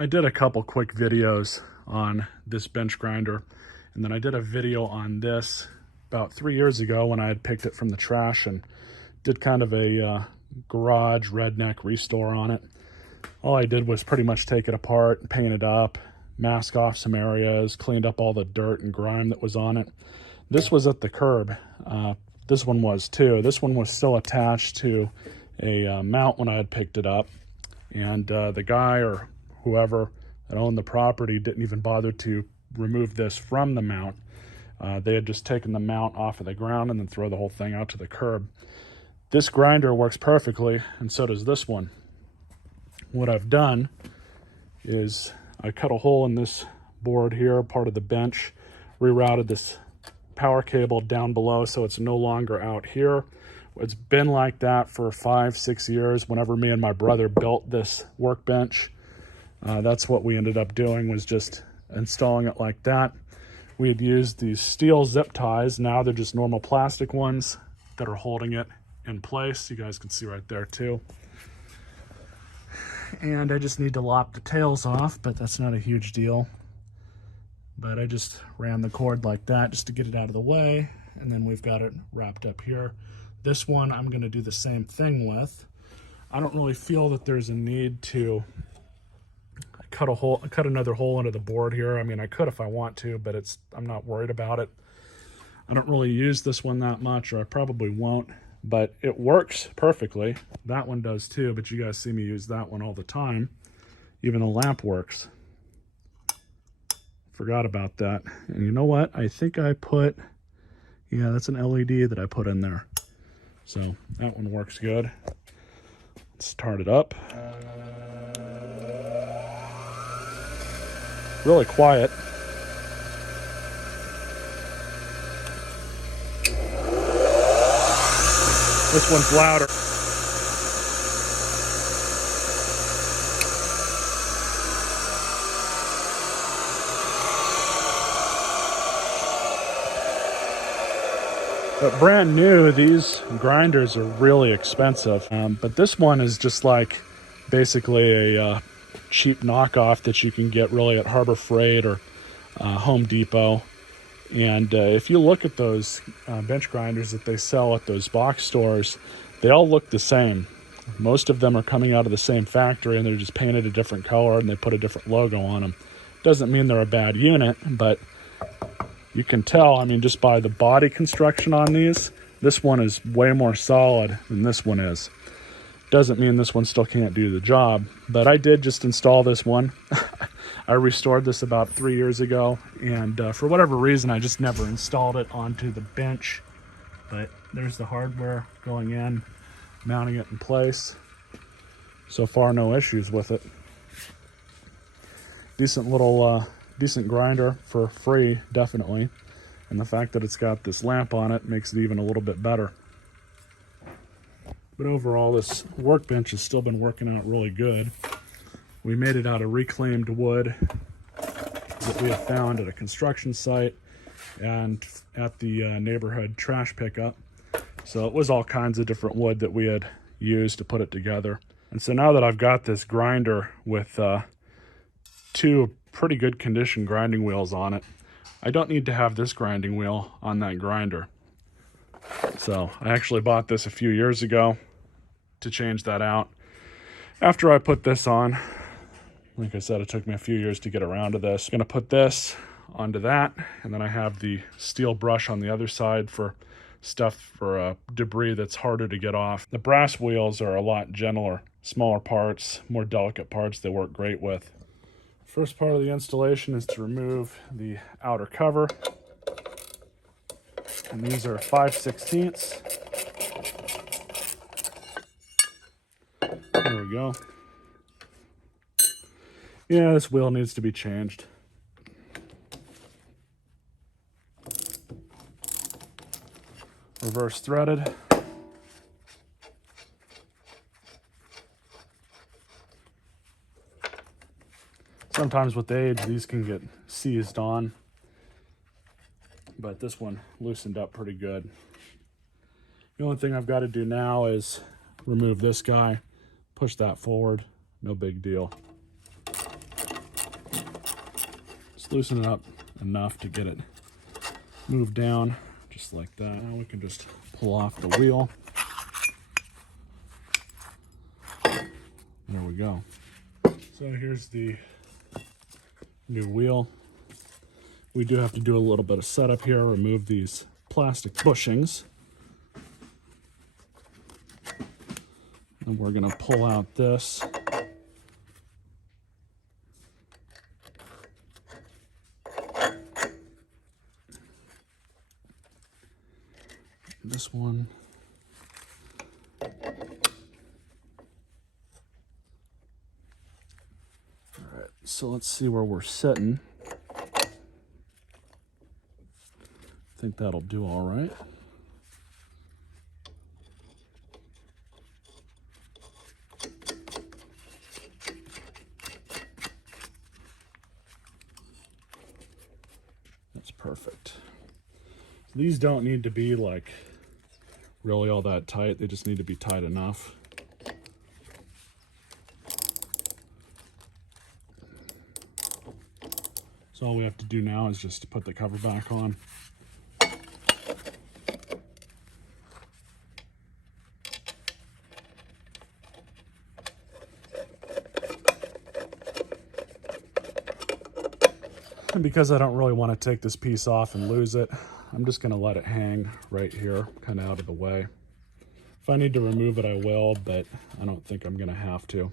I did a couple quick videos on this bench grinder, and then I did a video on this about 3 years ago when I had picked it from the trash and did kind of a garage redneck restore on it. All I did was pretty much take it apart, paint it up, mask off some areas, cleaned up all the dirt and grime that was on it. This was at the curb. This one was too. This one was still attached to a mount when I had picked it up, and the guy or whoever that owned the property didn't even bother to remove this from the mount. They had just taken the mount off of the ground and then throw the whole thing out to the curb. This grinder works perfectly, and so does this one. What I've done is I cut a hole in this board here, part of the bench, rerouted this power cable down below so it's no longer out here. It's been like that for 5-6 years. Whenever me and my brother built this workbench, that's what we ended up doing, was just installing it like that. We had used these steel zip ties. Now they're just normal plastic ones that are holding it in place. You guys can see right there too. And I just need to lop the tails off, but that's not a huge deal. But I just ran the cord like that just to get it out of the way, and then we've got it wrapped up here. This one I'm going to do the same thing with. I don't really feel that there's a need to cut another hole into the board here. I mean, I could if I want to, but I'm not worried about it. I don't really use this one that much, or I probably won't, but it works perfectly. That one does too, but you guys see me use that one all the time. Even the lamp works. Forgot about that. And you know what? I think I put, yeah, that's an LED that I put in there. So that one works good. Let's start it up. Really quiet. This one's louder. But brand new, these grinders are really expensive. But this one is just like basically a cheap knockoff that you can get really at Harbor Freight or Home Depot. And if you look at those bench grinders that they sell at those box stores, they all look the same. Most of them are coming out of the same factory, and they're just painted a different color and they put a different logo on them. Doesn't mean they're a bad unit, but you can tell, I mean, just by the body construction on these, this one is way more solid than this one is. Doesn't mean this one still can't do the job, but I did just install this one. I restored this about 3 years ago, and for whatever reason, I just never installed it onto the bench. But there's the hardware going in, mounting it in place. So far, no issues with it. Decent little, decent grinder for free, definitely. And the fact that it's got this lamp on it makes it even a little bit better. But overall, this workbench has still been working out really good. We made it out of reclaimed wood that we had found at a construction site and at the neighborhood trash pickup. So it was all kinds of different wood that we had used to put it together. And so now that I've got this grinder with two pretty good condition grinding wheels on it, I don't need to have this grinding wheel on that grinder. So I actually bought this a few years ago to change that out. After I put this on, like I said, it took me a few years to get around to this. I'm gonna put this onto that, and then I have the steel brush on the other side for stuff for debris that's harder to get off. The brass wheels are a lot gentler, smaller parts, more delicate parts they work great with. First part of the installation is to remove the outer cover. And these are 5/16. There we go. Yeah, this wheel needs to be changed. Reverse threaded. Sometimes with age, these can get seized on, but this one loosened up pretty good. The only thing I've got to do now is remove this guy, push that forward, no big deal. Just loosen it up enough to get it moved down, just like that. Now we can just pull off the wheel. There we go. So here's the new wheel. We do have to do a little bit of setup here, remove these plastic bushings. And we're gonna pull out this. This one. All right, so let's see where we're sitting. I think that'll do all right. That's perfect. These don't need to be like really all that tight. They just need to be tight enough. So all we have to do now is just put the cover back on. And because I don't really want to take this piece off and lose it, I'm just going to let it hang right here, kind of out of the way. If I need to remove it, I will, but I don't think I'm going to have to.